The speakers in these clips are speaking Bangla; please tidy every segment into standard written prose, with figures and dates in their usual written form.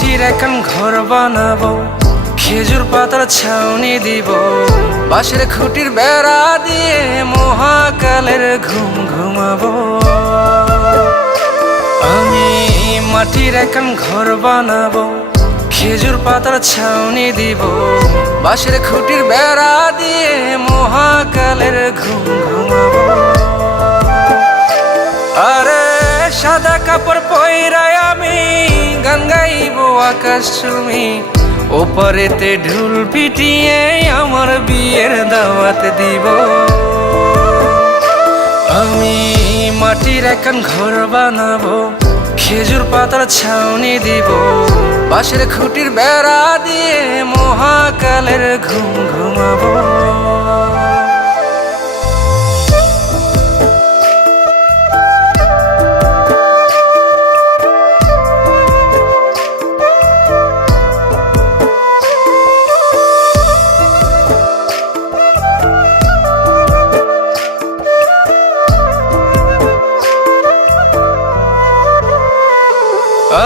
মাটির এখন ঘর বানাবো, খেজুর পাতার ছাউনি দিব, বাঁশের খুঁটির বেড়া দিয়ে মহাকালের ঘুম ঘুমাবো। আমি মাটির এখন ঘর বানাবো, খেজুর পাতার ছাউনি দিব, বাঁশের খুঁটির বেড়া দিয়ে মহাকালের ঘুম ঘুমাবো। আরে সাদা কাপড় পইরায় আমি গান গাইবো আকাশ চুমি, ওপারেতে ঢোল পিটিয়ে আমার বিয়ের দাওয়াত দিব। আমি মাটির এখন ঘর বানাবো, খেজুর পাতার ছাউনি দিব, বাঁশের খুঁটির বেড়া দিয়ে মহাকালের ঘুম ঘুমাবো।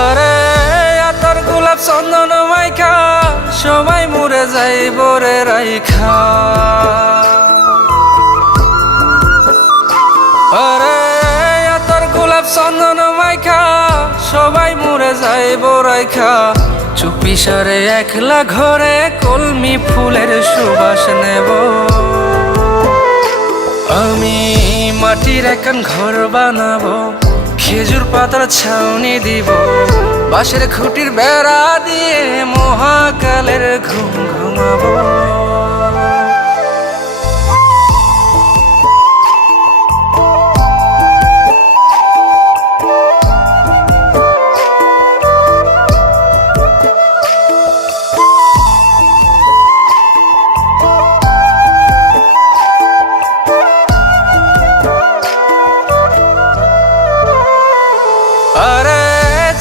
আরে আতর গোলাপ চন্দন মাইখা সবাই মরে যাইব রে রাইখা। আরে আতর গোলাপ চন্দন মাইখা সবাই মরে যাইব রাইখা, চুপি সারে একলা ঘরে কলমি ফুলের সুবাস নেব। আমি মাটির এখন ঘর বানাবো, খেজুর পাতার ছাউনি দিব, বাঁশের খুঁটির বেড়া দিয়ে মহাকালের ঘুম ঘুমাবো। আরে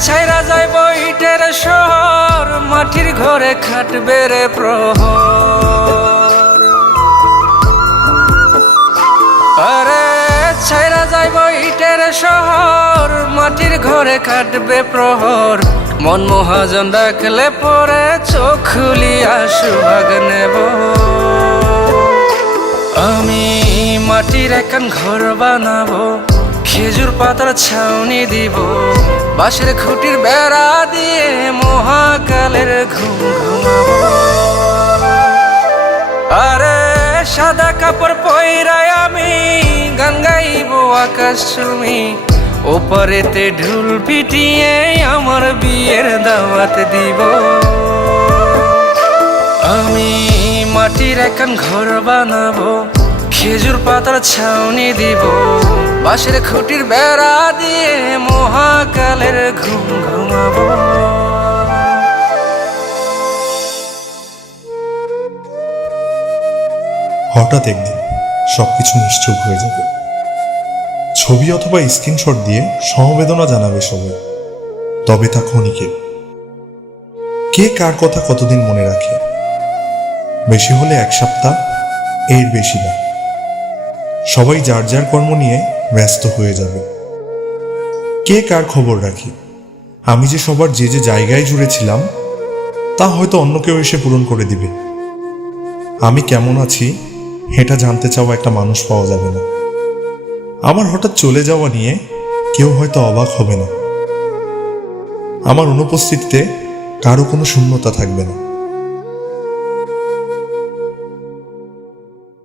ছাইরা যাইব ইটের শহর, মাটির ঘরে খাটবে রে প্রহর। আরে ছাইরা যাইব ইটের শহর, মাটির ঘরে খাটবে প্রহর, মন মহাজন ডাকলে পরে চোখ খুলিয়া সুভাগ নেব। আমি মাটির এখন ঘর বানাবো, খেজুর পাতার ছাউনি দিব, বাঁশের খুঁটির বেড়া দিয়ে মহাকালের ঘুম ঘুমাবো। আরে সাদা কাপড় পইরায় আমি গান গাইবো আকাশ চুমি, ওপারেতে ঢোল পিটিয়ে আমার বিয়ের দাওয়াত দিব। আমি মাটির এখন ঘর বানাবো, খেজুর পাতার ছাউনি দিব, বাঁশের খুঁটির বেড়া দিয়ে মহাকালের ঘুম ঘুমাবো। হঠাৎ একদিন সবকিছু নিশ্চুপ হয়ে যাবে। ছবি অথবা স্ক্রিনশট দিয়ে সমবেদনা জানাবে সবাই, তবে তা ক্ষণিকের। কে কার কথা কতদিন মনে রাখে? বেশি হলে 1 সপ্তাহ, এর বেশি না। সবাই যার যার কর্ম নিয়ে ব্যস্ত হয়ে যাবে। কে কার খবর রাখি? আমি যে সবার যে যে জায়গায় জুড়েছিলাম তা হয়তো অন্য কেউ এসে পূরণ করে দিবে। আমি কেমন আছি এটা জানতে চাওয়া একটা মানুষ পাওয়া যাবে না। আমার হঠাৎ চলে যাওয়া নিয়ে কেউ হয়তো অবাক হবে না। আমার অনুপস্থিতিতে কারো কোনো শূন্যতা থাকবে না।